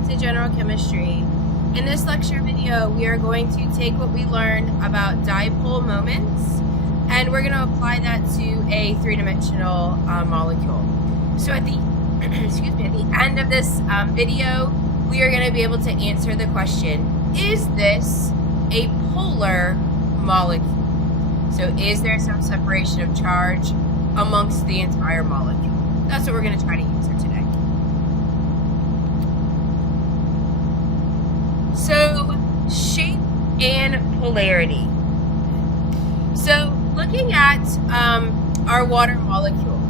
back to general chemistry. In this lecture video, we are going to take what we learned about dipole moments and we're going to apply that to a three-dimensional molecule. So at the at the end of this video, we are going to be able to answer the question, is this a polar molecule? So is there some separation of charge amongst the entire molecule? That's what we're going to try to answer today. So, shape and polarity. So, looking at our water molecule,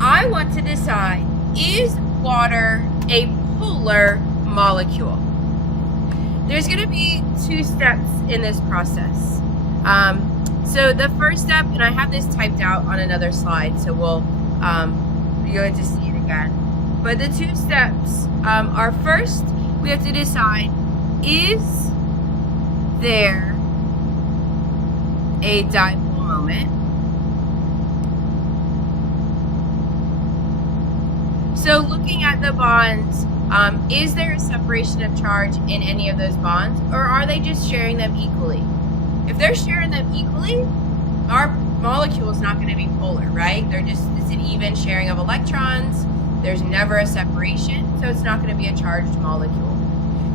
I want to decide, is water a polar molecule? There's going to be two steps in this process. So the first step, and I have this typed out on another slide, so we'll be going to see it again. But the two steps are, first, we have to decide, is there a dipole moment? So looking at the bonds, is there a separation of charge in any of those bonds, or are they just sharing them equally? If they're sharing them equally, our molecule is not going to be polar, right? It's an even sharing of electrons. There's never a separation, so it's not going to be a charged molecule.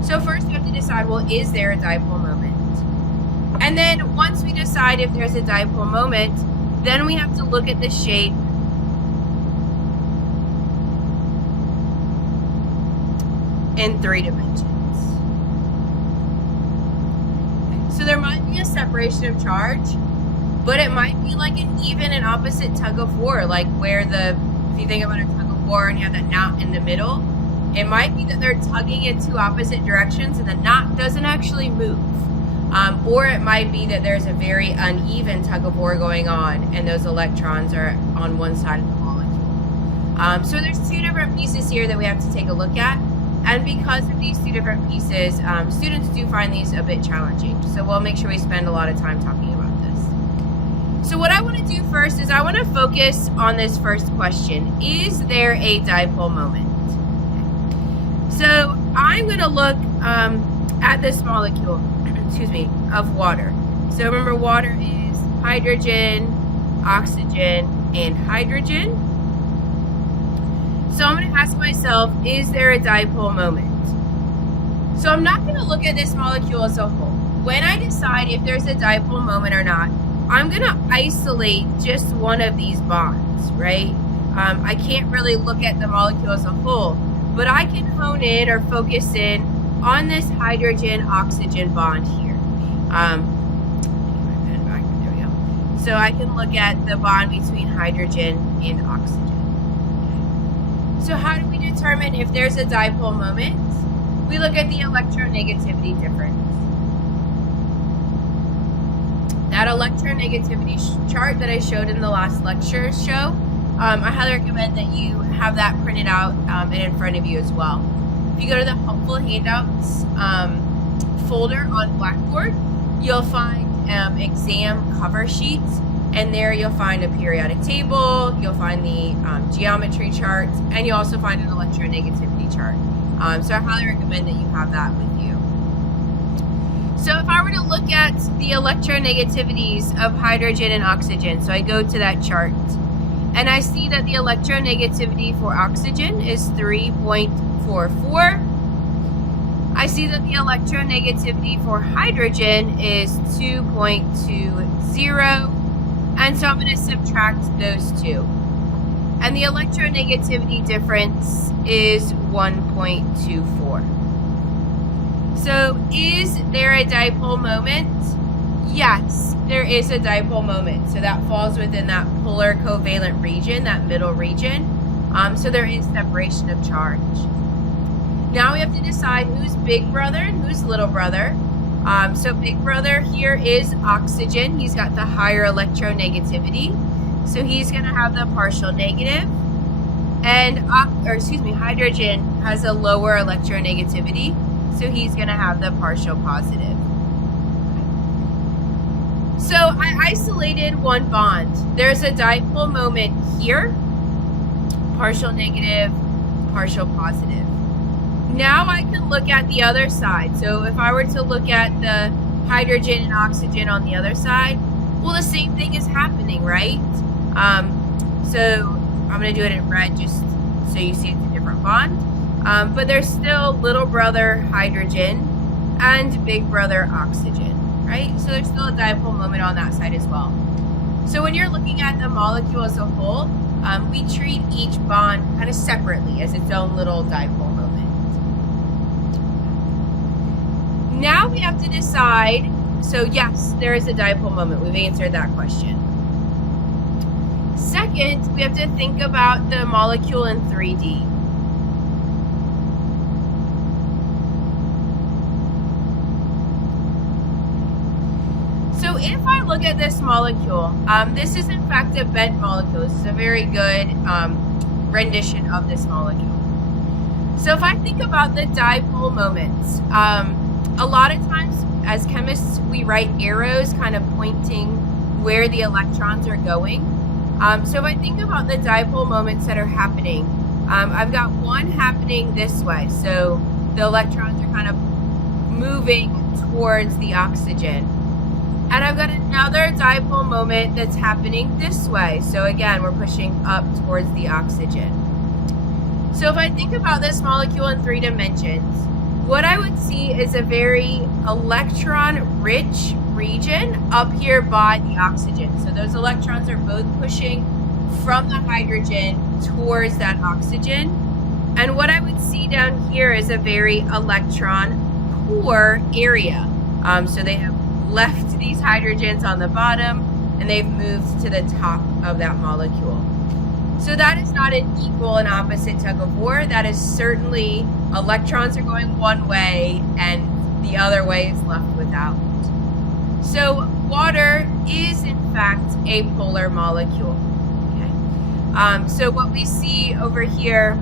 So first we have to decide, well, is there a dipole moment? And then once we decide if there's a dipole moment, then we have to look at the shape in 3 dimensions. So there might be a separation of charge, but it might be like an even and opposite tug of war, like where if you think about a tug of war and you have that knot in the middle, it might be that they're tugging in two opposite directions and the knot doesn't actually move. Or it might be that there's a very uneven tug of war going on and those electrons are on one side of the molecule. So there's two different pieces here that we have to take a look at. And because of these two different pieces, students do find these a bit challenging. So we'll make sure we spend a lot of time talking about this. So what I want to do first is I want to focus on this first question. Is there a dipole moment? So I'm going to look at this molecule, of water. So remember, water is hydrogen, oxygen, and hydrogen. So I'm going to ask myself, is there a dipole moment? So I'm not going to look at this molecule as a whole. When I decide if there's a dipole moment or not, I'm going to isolate just one of these bonds, right? I can't really look at the molecule as a whole, but I can hone in or focus in on this hydrogen-oxygen bond here. There we go. So I can look at the bond between hydrogen and oxygen. So how do we determine if there's a dipole moment? We look at the electronegativity difference. That electronegativity chart that I showed in the last lecture I highly recommend that you have that printed out and in front of you as well. If you go to the helpful handouts folder on Blackboard, you'll find exam cover sheets. And there you'll find a periodic table, you'll find the geometry charts, and you'll also find an electronegativity chart. So I highly recommend that you have that with you. So if I were to look at the electronegativities of hydrogen and oxygen, so I go to that chart, and I see that the electronegativity for oxygen is 3.44. I see that the electronegativity for hydrogen is 2.20. And so I'm going to subtract those two. And the electronegativity difference is 1.24. So is there a dipole moment? Yes, there is a dipole moment. So that falls within that polar covalent region, that middle region. So there is separation of charge. Now we have to decide who's big brother and who's little brother. So big brother here is oxygen. He's got the higher electronegativity. So he's going to have the partial negative. And hydrogen has a lower electronegativity. So he's going to have the partial positive. So I isolated one bond. There's a dipole moment here. Partial negative, partial positive. Now I can look at the other side. So if I were to look at the hydrogen and oxygen on the other side, well, the same thing is happening, right? So I'm going to do it in red just so you see it's a different bond. But there's still little brother hydrogen and big brother oxygen, right? So there's still a dipole moment on that side as well. So when you're looking at the molecule as a whole, we treat each bond kind of separately as its own little dipole moment. Now we have to decide, so yes, there is a dipole moment. We've answered that question. Second, we have to think about the molecule in 3D. So if I look at this molecule, this is in fact a bent molecule. This is a very good rendition of this molecule. So if I think about the dipole moments, a lot of times as chemists we write arrows kind of pointing where the electrons are going. So if I think about the dipole moments that are happening, I've got one happening this way. So the electrons are kind of moving towards the oxygen. And I've got another dipole moment that's happening this way. So again, we're pushing up towards the oxygen. So if I think about this molecule in 3 dimensions, what I would see is a very electron-rich region up here by the oxygen. So those electrons are both pushing from the hydrogen towards that oxygen. And what I would see down here is a very electron-poor area. So they have left these hydrogens on the bottom and they've moved to the top of that molecule. So that is not an equal and opposite tug of war. That is certainly electrons are going one way and the other way is left without. So water is in fact a polar molecule. Okay. So what we see over here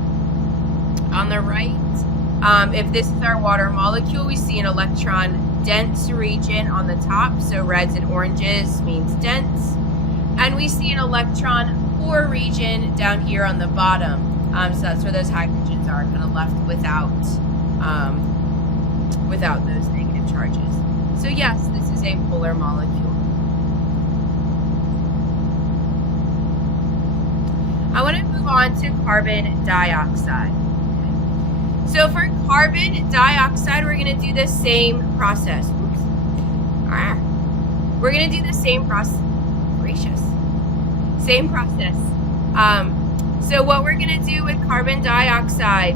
on the right, if this is our water molecule, we see an electron dense region on the top. So reds and oranges means dense. And we see an electron poor region down here on the bottom. So that's where those hydrogens are kind of left without those negative charges. So yes, this is a polar molecule. I want to move on to carbon dioxide. Okay. So for carbon dioxide, we're going to do the same process. Oops. We're going to do the same process. Gracious. Same process. So what we're going to do with carbon dioxide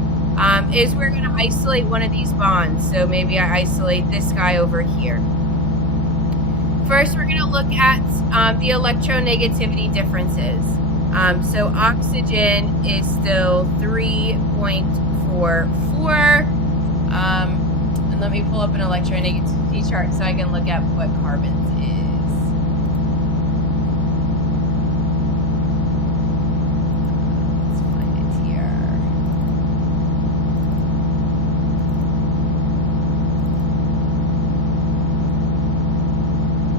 is we're going to isolate one of these bonds. So maybe I isolate this guy over here. First, we're going to look at the electronegativity differences. So oxygen is still 3.44. And let me pull up an electronegativity chart so I can look at what carbon's is.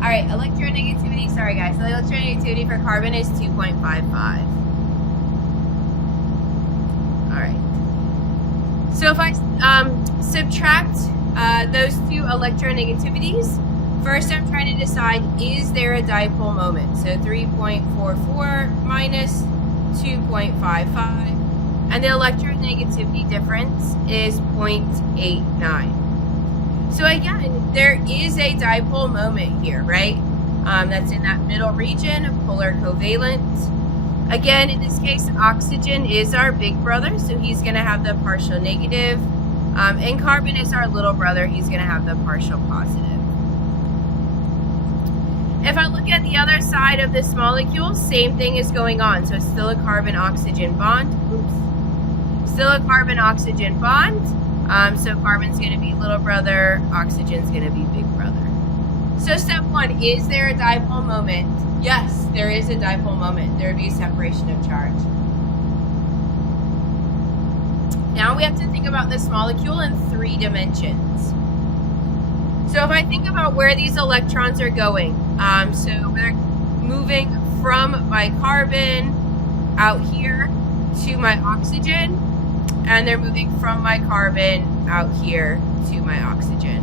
Alright, electronegativity, sorry guys, so the electronegativity for carbon is 2.55. Alright. So if I subtract those two electronegativities, first I'm trying to decide, is there a dipole moment? So 3.44 minus 2.55, and the electronegativity difference is 0.89. So again, there is a dipole moment here, right? That's in that middle region of polar covalent. Again, in this case, oxygen is our big brother, so he's going to have the partial negative. And carbon is our little brother, he's going to have the partial positive. If I look at the other side of this molecule, same thing is going on. So it's still a carbon-oxygen bond. Oops. Still a carbon-oxygen bond. So carbon's going to be little brother, oxygen's going to be big brother. So step one, is there a dipole moment? Yes, there is a dipole moment. There would be a separation of charge. Now we have to think about this molecule in 3 dimensions. So if I think about where these electrons are going, so they're moving from my carbon out here to my oxygen, and they're moving from my carbon out here to my oxygen.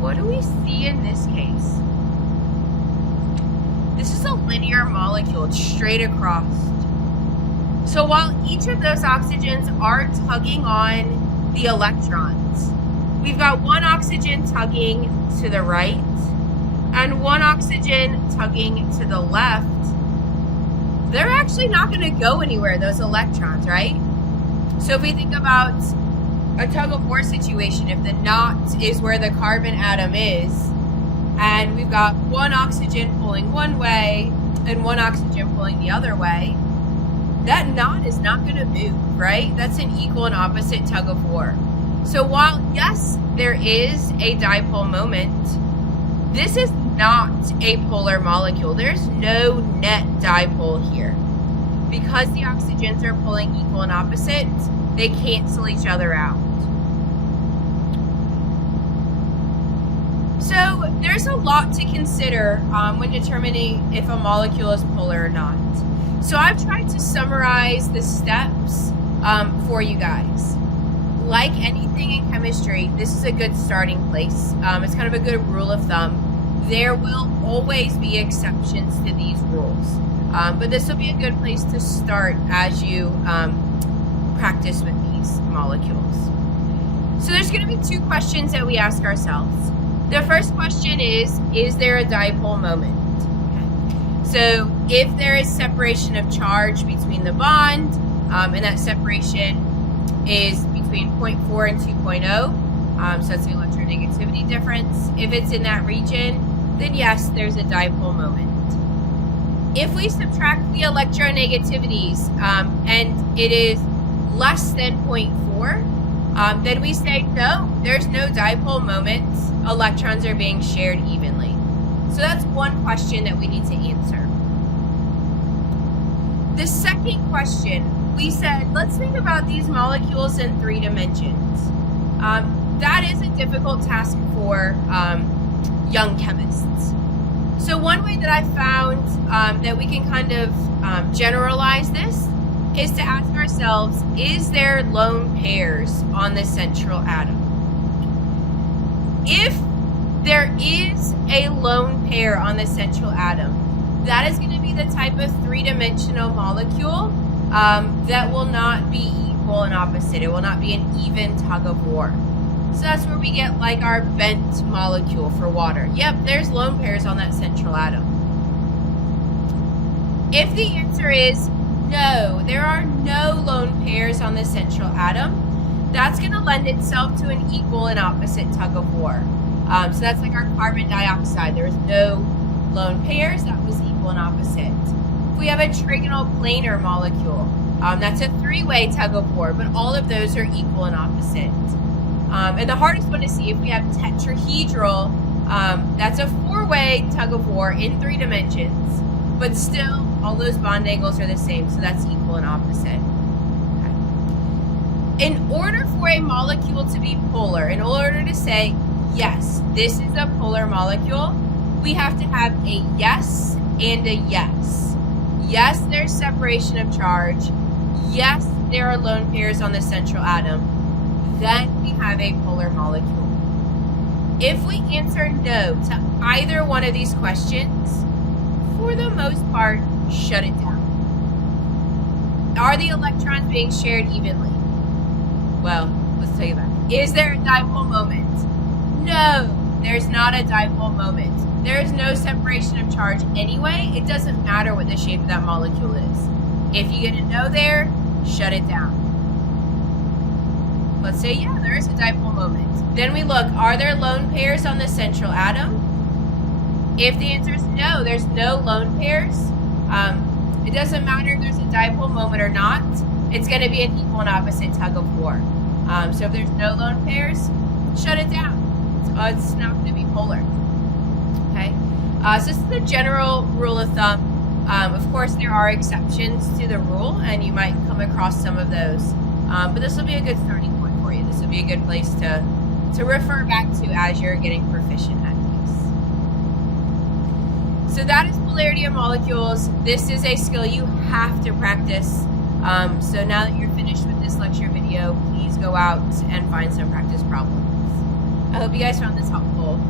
What do we see in this case? This is a linear molecule, it's straight across. So while each of those oxygens are tugging on the electrons, we've got one oxygen tugging to the right and one oxygen tugging to the left. They're actually not going to go anywhere, those electrons, right? So if we think about a tug of war situation, if the knot is where the carbon atom is, and we've got one oxygen pulling one way and one oxygen pulling the other way, that knot is not going to move, right? That's an equal and opposite tug of war. So while, yes, there is a dipole moment, this is not a polar molecule. There's no net dipole here. Because the oxygens are pulling equal and opposite, they cancel each other out. So there's a lot to consider when determining if a molecule is polar or not. So I've tried to summarize the steps for you guys. Like anything in chemistry, this is a good starting place. It's kind of a good rule of thumb. There will always be exceptions to these rules, but this will be a good place to start as you practice with these molecules. So there's going to be two questions that we ask ourselves. The first question is there a dipole moment? So if there is separation of charge between the bond, and that separation is between 0.4 and 2.0, so that's the electronegativity difference. If it's in that region, then yes, there's a dipole moment. If we subtract the electronegativities and it is less than 0.4, then we say no, there's no dipole moment. Electrons are being shared evenly. So that's one question that we need to answer. The second question, we said, let's think about these molecules in 3 dimensions. That is a difficult task for young chemists. So one way that I found that we can kind of generalize this is to ask ourselves, is there lone pairs on the central atom? If there is a lone pair on the central atom, that is going to be the type of 3-dimensional molecule that will not be equal and opposite. It will not be an even tug of war. So that's where we get like our bent molecule for water. Yep, there's lone pairs on that central atom. If the answer is no, there are no lone pairs on the central atom, that's going to lend itself to an equal and opposite tug of war. So that's like our carbon dioxide. There was no lone pairs, that was equal and opposite. If we have a trigonal planar molecule, that's a 3-way tug of war, but all of those are equal and opposite. And the hardest one to see, if we have tetrahedral, that's a 4-way tug of war in 3 dimensions, but still all those bond angles are the same, so that's equal and opposite. Okay. In order for a molecule to be polar, in order to say, yes, this is a polar molecule, we have to have a yes and a yes. Yes, there's separation of charge. Yes, there are lone pairs on the central atom. Then we have a polar molecule. If we answer no to either one of these questions, for the most part, shut it down. Are the electrons being shared evenly? Well, let's take it back. Is there a dipole moment? No, there's not a dipole moment. There is no separation of charge anyway. It doesn't matter what the shape of that molecule is. If you get a no there, shut it down. Let's say, yeah, there is a dipole moment. Then we look, are there lone pairs on the central atom? If the answer is no, there's no lone pairs. It doesn't matter if there's a dipole moment or not. It's going to be an equal and opposite tug of war. So if there's no lone pairs, shut it down. It's not going to be polar. Okay. So this is the general rule of thumb. Of course, there are exceptions to the rule, and you might come across some of those. But this will be a good starting point for you. This will be a good place to refer back to as you're getting proficient at these. So that is polarity of molecules. This is a skill you have to practice. So now that you're finished with this lecture video, please go go out and find some practice problems. I hope you guys found this helpful.